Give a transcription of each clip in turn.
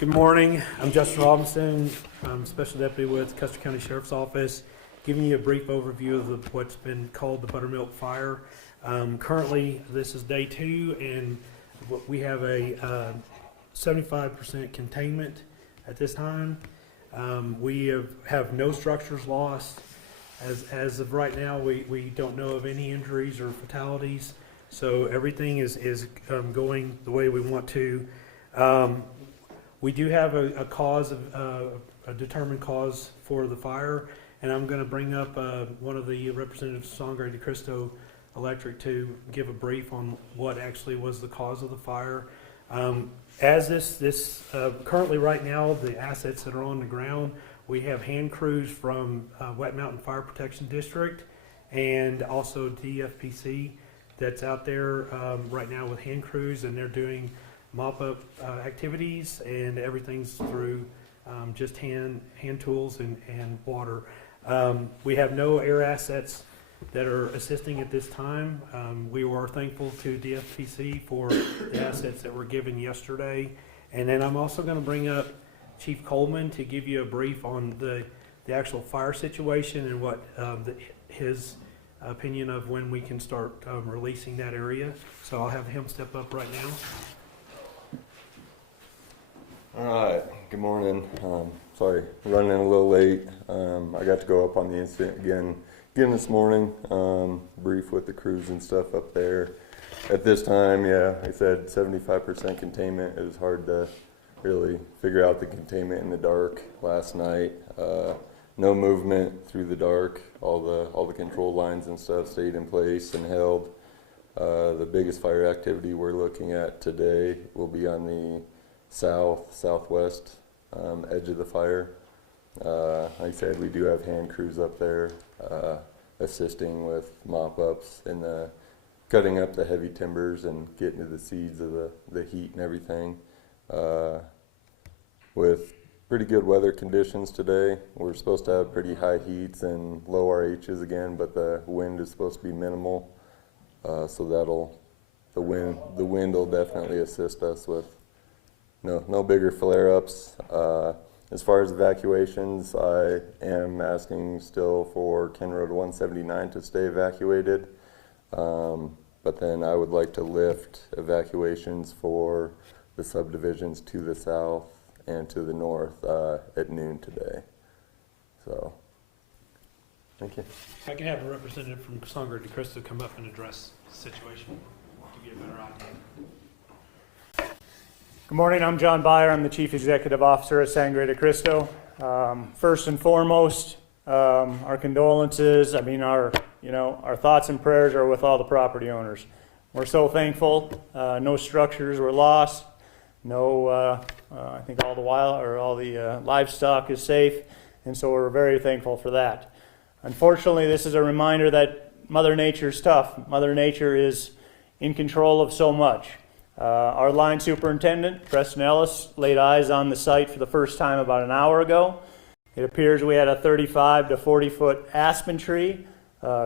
Good morning. I'm Justin Robinson. I'm Special Deputy with Custer County Sheriff's Office, giving you a brief overview of what's been called the Buttermilk Fire. Currently, this is day 2, and we have a 75% containment at this time. We have no structures lost. As of right now, we don't know of any injuries or fatalities, so everything is going the way we want to. We do have a cause, a determined cause for the fire, and I'm going to bring up one of the representatives, Sangre de Cristo Electric, to give a brief on what actually was the cause of the fire. As this currently right now, the assets that are on the ground, we have hand crews from Wet Mountain Fire Protection District and also DFPC that's out there right now with hand crews, and they're doing mop-up activities, and everything's through just hand tools and water. We have no air assets that are assisting at this time. We were thankful to DFPC for the assets that were given yesterday. And then I'm also going to bring up Chief Coleman to give you a brief on the actual fire situation and what his opinion of when we can start releasing that area. So I'll have him step up right now. All right, good morning. Sorry, running a little late. I got to go up on the incident again this morning, brief with the crews and stuff up there. At this time, yeah, I said 75% containment. It was hard to really figure out the containment in the dark last night. No movement through the dark. All the control lines and stuff stayed in place and held. The biggest fire activity we're looking at today will be on the southwest edge of the fire. Like I said, we do have hand crews up there assisting with mop-ups and cutting up the heavy timbers and getting to the seeds of the heat and everything. With pretty good weather conditions today, we're supposed to have pretty high heats and low RHs again, but the wind is supposed to be minimal, so the wind will definitely assist us with no bigger flare-ups. As far as evacuations, I am asking still for Ken Road 179 to stay evacuated, but then I would like to lift evacuations for the subdivisions to the south and to the north at noon today. So, thank you. If I can have a representative from Sangre de Cristo come up and address the situation, give you a better idea. Good morning, I'm John Byer. I'm the Chief Executive Officer at Sangre de Cristo. First and foremost, our condolences. I mean, our thoughts and prayers are with all the property owners. We're so thankful. No structures were lost. I think all the livestock is safe, and so we're very thankful for that. Unfortunately, this is a reminder that Mother Nature's tough. Mother Nature is in control of so much. Our line superintendent, Preston Ellis, laid eyes on the site for the first time about an hour ago. It appears we had a 35 to 40 foot aspen tree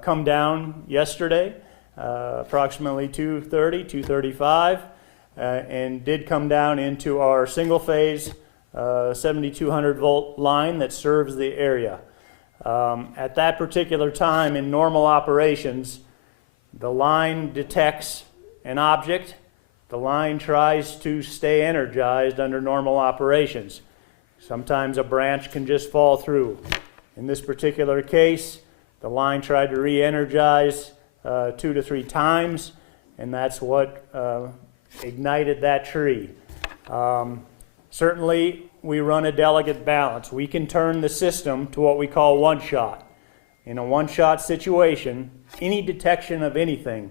come down yesterday, approximately 2:30, 2:35, and did come down into our single phase 7200 volt line that serves the area. At that particular time in normal operations, the line detects an object. The line tries to stay energized under normal operations. Sometimes a branch can just fall through. In this particular case, the line tried to re-energize 2 to 3 times, and that's what ignited that tree. Certainly, we run a delicate balance. We can turn the system to what we call one-shot. In a one-shot situation, any detection of anything,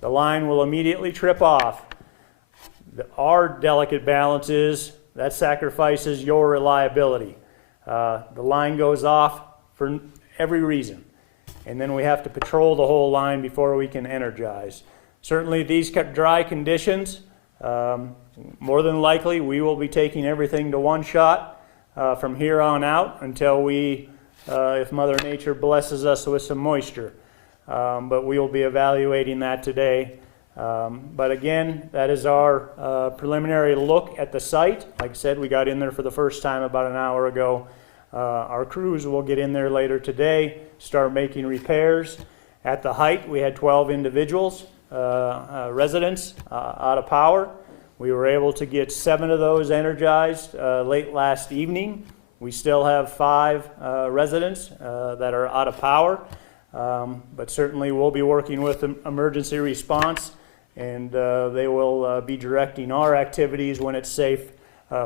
the line will immediately trip off. Our delicate balance is that sacrifices your reliability. The line goes off for every reason, and then we have to patrol the whole line before we can energize. Certainly these dry conditions, more than likely we will be taking everything to one shot from here on out until if Mother Nature blesses us with some moisture. But we will be evaluating that today But again, that is our preliminary look at the site. Like I said, we got in there for the first time about an hour ago. Our crews will get in there later today, start making repairs. At the height, we had 12 individuals, residents, out of power. We were able to get 7 of those energized late last evening. We still have 5 residents that are out of power, but certainly we'll be working with emergency response, and they will be directing our activities when it's safe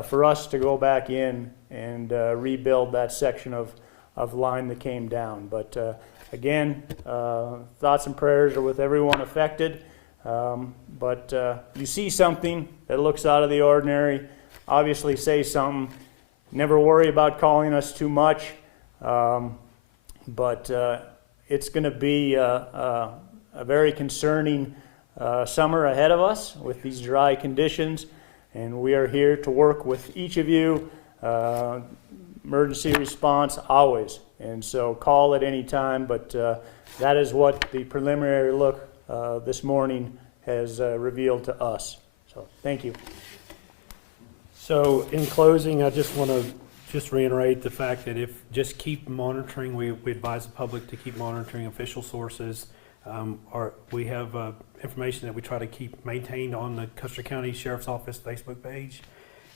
for us to go back in and rebuild that section of line that came down. But again, thoughts and prayers are with everyone affected. But you see something that looks out of the ordinary, obviously say something. Never worry about calling us too much, but it's going to be a very concerning summer ahead of us with these dry conditions, and we are here to work with each of you. Emergency response always, and so call at any time, but that is what the preliminary look this morning has revealed to us. So thank you. So in closing, I just want to reiterate the fact that just keep monitoring. We advise the public to keep monitoring official sources. We have information that we try to keep maintained on the Custer County Sheriff's Office Facebook page.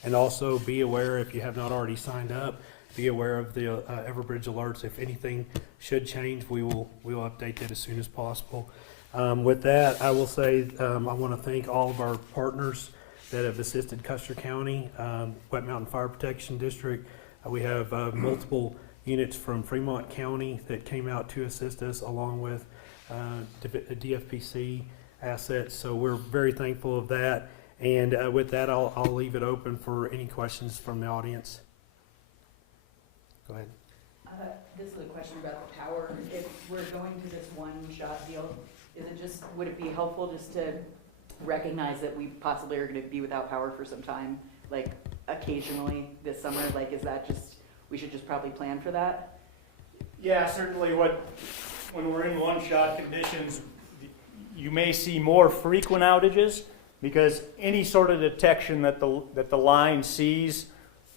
And also be aware, if you have not already signed up, be aware of the Everbridge alerts. If anything should change, we will update that as soon as possible. With that, I will say I want to thank all of our partners that have assisted Custer County, Wet Mountain Fire Protection District. We have multiple units from Fremont County that came out to assist us, along with DFPC assets. So we're very thankful of that. And with that, I'll leave it open for any questions from the audience. Go ahead. This is a question about the power. If we're going to this one-shot deal, would it be helpful just to recognize that we possibly are going to be without power for some time, like occasionally this summer? Like, is that we should just probably plan for that? Yeah, certainly when we're in one-shot conditions, you may see more frequent outages, because any sort of detection that the line sees,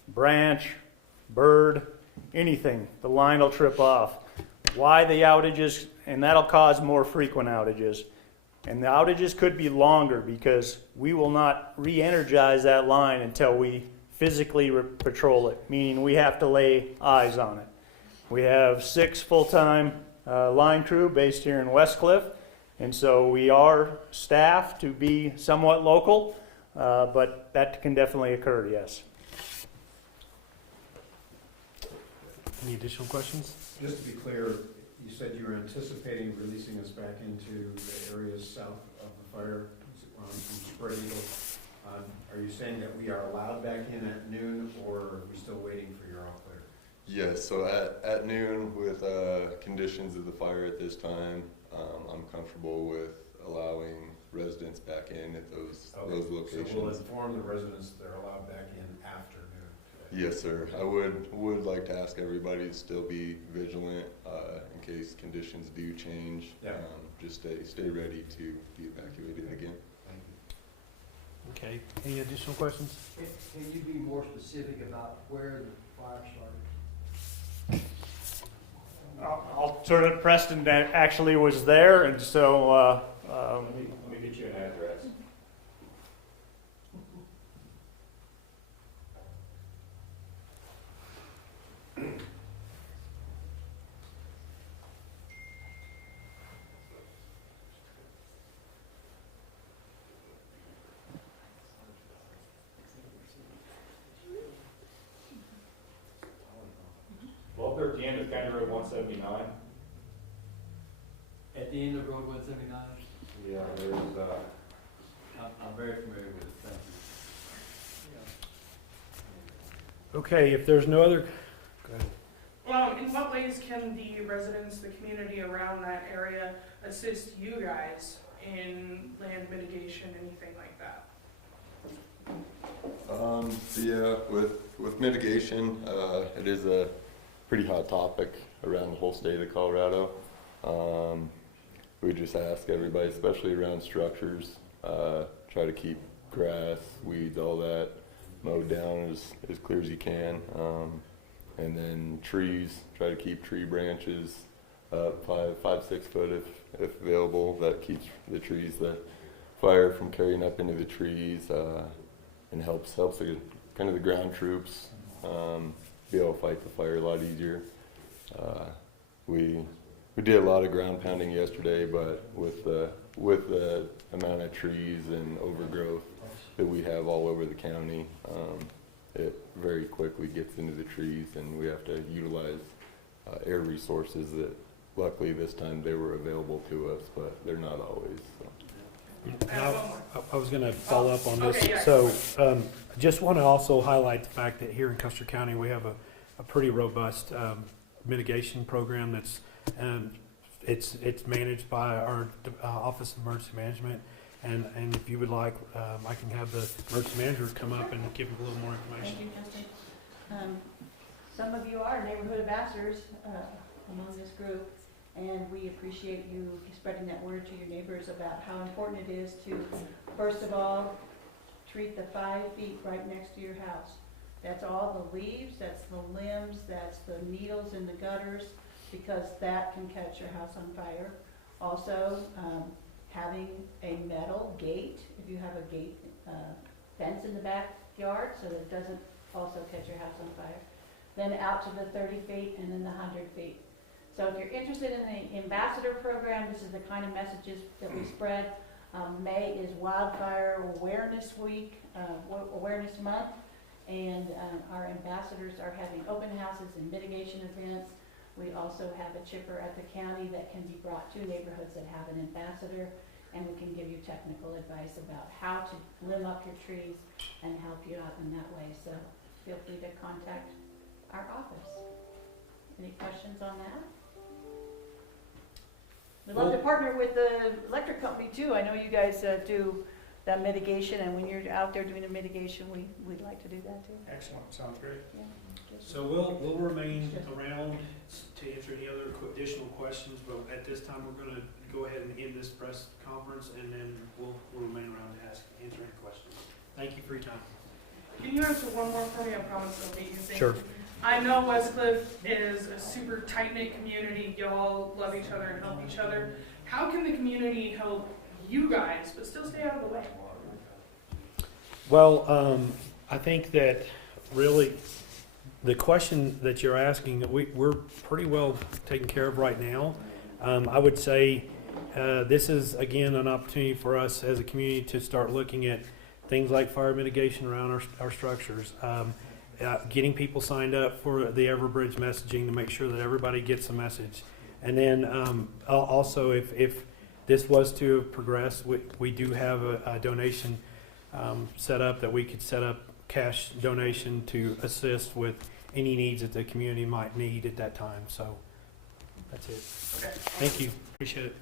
branch, bird, anything, the line will trip off. Why the outages? And that'll cause more frequent outages. And the outages could be longer, because we will not re-energize that line until we physically patrol it, meaning we have to lay eyes on it. We have 6 full-time line crew based here in Westcliff, and so we are staffed to be somewhat local, but that can definitely occur, yes. Any additional questions? Just to be clear, you said you were anticipating releasing us back into the areas south of the fire from Spread Eagle. Are you saying that we are allowed back in at noon, or are we still waiting for your all clear? Yes, so at noon, with conditions of the fire at this time, I'm comfortable with allowing residents back in at those locations. So we'll inform the residents they're allowed back in after noon today. Yes, sir. I would like to ask everybody to still be vigilant in case conditions do change. Yeah. Just stay ready to be evacuated again. Thank you. Okay. Any additional questions? Can you be more specific about where the fire started? I'll turn it. Preston actually was there, and so Let me get you an address. At the end of County Road 179. At the end of Road 179? Yeah, there's, I'm very familiar with it, thank you. Okay, if there's no other, go ahead. In what ways can the residents, the community around that area assist you guys in land mitigation, anything like that? Yeah, with mitigation, it is a pretty hot topic around the whole state of Colorado. We just ask everybody, especially around structures, try to keep grass, weeds, all that mowed down as clear as you can. And then trees, try to keep tree branches up 5, 6 foot if available. That keeps the trees, the fire from carrying up into the trees, and helps the kind of the ground troops be able to fight the fire a lot easier. We did a lot of ground pounding yesterday, but with the amount of trees and overgrowth that we have all over the county, it very quickly gets into the trees, and we have to utilize air resources that luckily this time they were available to us, but they're not always. So. I was going to follow up on this. Okay, yeah. So, just want to also highlight the fact that here in Custer County, we have a pretty robust mitigation program that's it's managed by our Office of Emergency Management. And if you would like, I can have the emergency manager come up and give a little more information. Thank you, Justin. Some of you are neighborhood ambassadors among this group, and we appreciate you spreading that word to your neighbors about how important it is to, first of all, treat the 5 feet right next to your house. That's all the leaves, that's the limbs, that's the needles in the gutters, because that can catch your house on fire. Also, having a metal gate, if you have a gate fence in the backyard, so that it doesn't also catch your house on fire. Then out to the 30 feet and then the 100 feet. So if you're interested in the ambassador program, this is the kind of messages that we spread. May is Wildfire Awareness Week, Awareness Month, and our ambassadors are having open houses and mitigation events. We also have a chipper at the county that can be brought to neighborhoods that have an ambassador, and we can give you technical advice about how to limb up your trees and help you out in that way. So feel free to contact our office. Any questions on that? We'd love to partner with the electric company too. I know you guys do that mitigation, and when you're out there doing the mitigation, we'd like to do that too. Excellent, sounds great. Yeah. So we'll remain around to answer any other additional questions, but at this time, we're going to go ahead and end this press conference, and then we'll remain around to answer any questions. Thank you for your time. Can you answer one more for me? I promise it'll be easy. Sure. I know Westcliff is a super tight-knit community. Y'all love each other and help each other. How can the community help you guys, but still stay out of the way? Well, I think that really the question that you're asking, we're pretty well taken care of right now. I would say this is, again, an opportunity for us as a community to start looking at things like fire mitigation around our structures. Getting people signed up for the Everbridge messaging to make sure that everybody gets a message. And then also, if this was to progress, we do have a donation set up that we could set up cash donation to assist with any needs that the community might need at that time. So that's it. Okay. Thank you. Appreciate it.